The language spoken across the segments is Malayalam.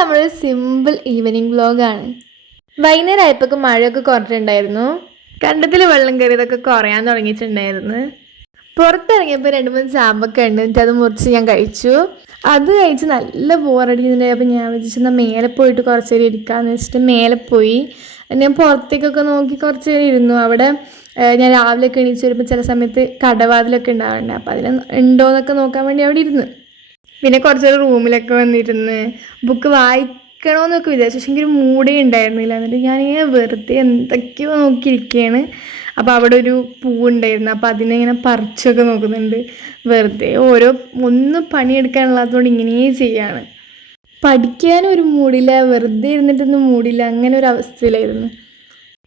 നമ്മളൊരു സിമ്പിൾ ഈവനിങ് വ്ലോഗാണ്. വൈകുന്നേരം ആയപ്പോൾ മഴയൊക്കെ കുറഞ്ഞിട്ടുണ്ടായിരുന്നു. കണ്ടത്തിൽ വെള്ളം കയറിയതൊക്കെ കുറയാൻ തുടങ്ങിയിട്ടുണ്ടായിരുന്നു. പുറത്തിറങ്ങിയപ്പോൾ 2-3 ചാമ്പൊക്കെ ഉണ്ട്. എന്നിട്ട് അത് മുറിച്ച് ഞാൻ കഴിച്ചു. അത് കഴിച്ച് നല്ല ബോറടിക്കുന്നുണ്ടായി. അപ്പോൾ ഞാൻ വിചാരിച്ചെന്നാൽ മേലെ പോയിട്ട് കുറച്ച് നേരം ഇരിക്കാമെന്ന് വെച്ചിട്ട് മേലെ പോയി. ഞാൻ പുറത്തേക്കൊക്കെ നോക്കി കുറച്ച് നേരം ഇരുന്നു. അവിടെ ഞാൻ രാവിലെയൊക്കെ എണീച്ച് വരുമ്പോൾ ചില സമയത്ത് കടവാതിലൊക്കെ ഉണ്ടാവാറുണ്ട്. അപ്പോൾ അതിന് ഉണ്ടോയെന്നൊക്കെ നോക്കാൻ വേണ്ടി അവിടെ ഇരുന്ന്. പിന്നെ കുറച്ചൊരു റൂമിലൊക്കെ വന്നിരുന്ന് ബുക്ക് വായിക്കണമെന്നൊക്കെ വിചാരിച്ചു. പക്ഷെ എനിക്കൊരു മൂടേ ഉണ്ടായിരുന്നില്ല. എന്നിട്ട് ഞാനിങ്ങനെ വെറുതെ എന്തൊക്കെയോ നോക്കിയിരിക്കുകയാണ്. അപ്പോൾ അവിടെ ഒരു പൂവുണ്ടായിരുന്നു. അപ്പോൾ അതിനെ ഇങ്ങനെ പറിച്ചൊക്കെ നോക്കുന്നുണ്ട്. വെറുതെ ഒന്നും പണിയെടുക്കാനുള്ളതുകൊണ്ട് ഇങ്ങനെയേ ചെയ്യാണ്. പഠിക്കാനും ഒരു മൂടില്ല, വെറുതെ ഇരുന്നിട്ടൊന്നും മൂടില്ല, അങ്ങനെ ഒരു അവസ്ഥയിലായിരുന്നു.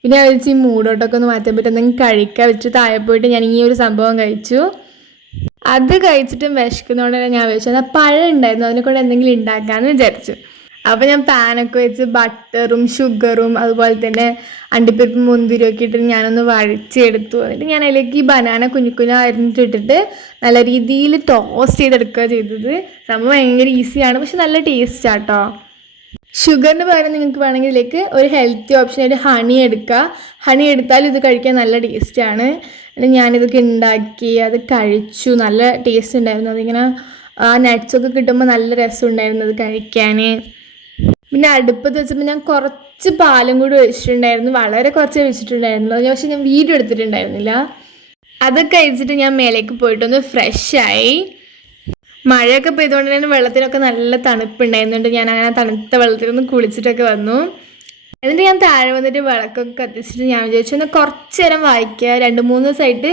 പിന്നെ ഞാൻ വിളിച്ച് ഈ മൂടോട്ടൊക്കെ ഒന്ന് മാറ്റാൻ പറ്റും, എന്തെങ്കിലും കഴിക്കാൻ വെച്ച് താഴെ പോയിട്ട് ഞാൻ ഈ ഒരു സംഭവം കഴിച്ചു. അത് കഴിച്ചിട്ടും വിശക്കുന്നതുകൊണ്ട് തന്നെ ഞാൻ വിചാരിച്ചു എന്നാൽ പഴം ഉണ്ടായിരുന്നു, അതിനെക്കൊണ്ട് എന്തെങ്കിലും ഉണ്ടാക്കാമെന്ന് വിചാരിച്ചു. അപ്പോൾ ഞാൻ പാനൊക്കെ വെച്ച് ബട്ടറും ഷുഗറും അതുപോലെ തന്നെ അണ്ടിപ്പരിപ്പും മുന്തിരിയും ഒക്കെ ഇട്ടിട്ട് ഞാനൊന്ന് വഴിച്ചെടുത്തു. എന്നിട്ട് ഞാൻ അതിലേക്ക് ഈ ബനാന കുഞ്ഞു അരിഞ്ഞിട്ടിട്ട് നല്ല രീതിയിൽ ടോസ്റ്റ് ചെയ്തെടുക്കുക ചെയ്തത്. സംഭവം ഭയങ്കര ഈസിയാണ്, പക്ഷെ നല്ല ടേസ്റ്റാണ് കേട്ടോ. ഷുഗറിന് പകരം നിങ്ങൾക്ക് വേണമെങ്കിൽ ഇതിലേക്ക് ഒരു ഹെൽത്തി ഓപ്ഷനായിട്ട് ഹണി എടുക്കുക. ഹണി എടുത്താലും ഇത് കഴിക്കാൻ നല്ല ടേസ്റ്റാണ്. ഞാനിതൊക്കെ ഉണ്ടാക്കി അത് കഴിച്ചു. നല്ല ടേസ്റ്റ് ഉണ്ടായിരുന്നു. അതിങ്ങനെ ആ നട്ട്സൊക്കെ കിട്ടുമ്പോൾ നല്ല രസം ഉണ്ടായിരുന്നു അത് കഴിക്കാൻ. പിന്നെ അടുപ്പത്ത് വെച്ചപ്പോൾ ഞാൻ കുറച്ച് പാലും കൂടി ഒഴിച്ചിട്ടുണ്ടായിരുന്നു. വളരെ കുറച്ച് ഒഴിച്ചിട്ടുണ്ടായിരുന്നു, പക്ഷേ ഞാൻ വീഡിയോ എടുത്തിട്ടുണ്ടായിരുന്നില്ല. അതൊക്കെ കഴിച്ചിട്ട് ഞാൻ മേലേക്ക് പോയിട്ടൊന്ന് ഫ്രഷായി. മഴയൊക്കെ പെയ്തുകൊണ്ട് തന്നെ വെള്ളത്തിനൊക്കെ നല്ല തണുപ്പുണ്ടായിരുന്നുണ്ട്. ഞാൻ അങ്ങനെ തണുത്ത വെള്ളത്തിലൊന്ന് കുളിച്ചിട്ടൊക്കെ വന്നു. എന്നിട്ട് ഞാൻ താഴെ വന്നിട്ട് വിളക്കൊക്കെ കത്തിച്ചിട്ട് ഞാൻ വിചാരിച്ചു എന്നാൽ കുറച്ച് നേരം വായിക്കുക. 2-3 ദിവസമായിട്ട്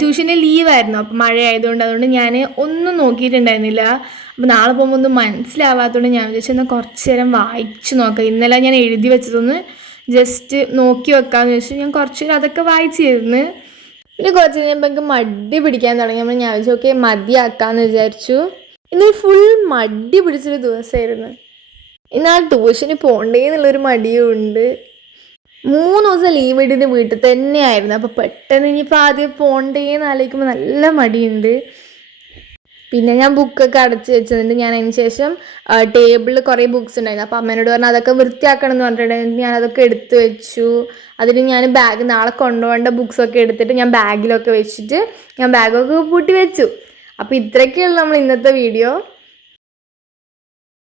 ട്യൂഷന് ലീവായിരുന്നു. അപ്പോൾ മഴ അതുകൊണ്ട് ഞാൻ ഒന്നും നോക്കിയിട്ടുണ്ടായിരുന്നില്ല. അപ്പോൾ നാളെ പോകുമ്പോൾ ഒന്നും മനസ്സിലാവാത്തതുകൊണ്ട് ഞാൻ വിചാരിച്ചു എന്നാൽ കുറച്ച് നേരം വായിച്ചു നോക്കാം. ഇന്നലെ ഞാൻ എഴുതി വെച്ചതൊന്ന് ജസ്റ്റ് നോക്കി വെക്കാമെന്ന് വെച്ചു. ഞാൻ കുറച്ച് നേരം അതൊക്കെ വായിച്ചിരുന്നു. പിന്നെ കുറച്ച് കഴിയുമ്പോൾ എനിക്ക് മടി പിടിക്കാൻ തുടങ്ങിയപ്പോൾ ഞാൻ വിചാരിച്ചു ഓക്കെ മതിയാക്കാമെന്ന് വിചാരിച്ചു. ഇന്ന് ഫുൾ മടി പിടിച്ചൊരു ദിവസമായിരുന്നു. ഇന്ന് ആ ട്യൂഷന് പോകണ്ടേ എന്നുള്ളൊരു മടിയും ഉണ്ട്. 3 ദിവസം ലീവ് ഇട്ടിട്ട് വീട്ടിൽ തന്നെയായിരുന്നു. അപ്പോൾ പെട്ടെന്ന് ഇനിയിപ്പോൾ ആദ്യം പോകണ്ടേന്ന് ആലോചിക്കുമ്പോൾ നല്ല മടിയുണ്ട്. പിന്നെ ഞാൻ ബുക്കൊക്കെ അടച്ച് വെച്ചിട്ടുണ്ട്. ഞാൻ അതിന് ശേഷം ടേബിളിൽ കുറേ ബുക്ക്സ് ഉണ്ടായിരുന്നു. അപ്പോൾ അമ്മേനോട് പറഞ്ഞാൽ അതൊക്കെ വൃത്തിയാക്കണം എന്ന് പറഞ്ഞിട്ടുണ്ടെങ്കിൽ ഞാൻ അതൊക്കെ എടുത്ത് വെച്ചു. അതിന് ഞാൻ ബാഗ് നാളെ കൊണ്ടുപോകേണ്ട ബുക്സൊക്കെ എടുത്തിട്ട് ഞാൻ ബാഗിലൊക്കെ വെച്ചിട്ട് ഞാൻ ബാഗൊക്കെ പൂട്ടി വെച്ചു. അപ്പോൾ ഇത്രയൊക്കെയുള്ളൂ നമ്മൾ ഇന്നത്തെ വീഡിയോ.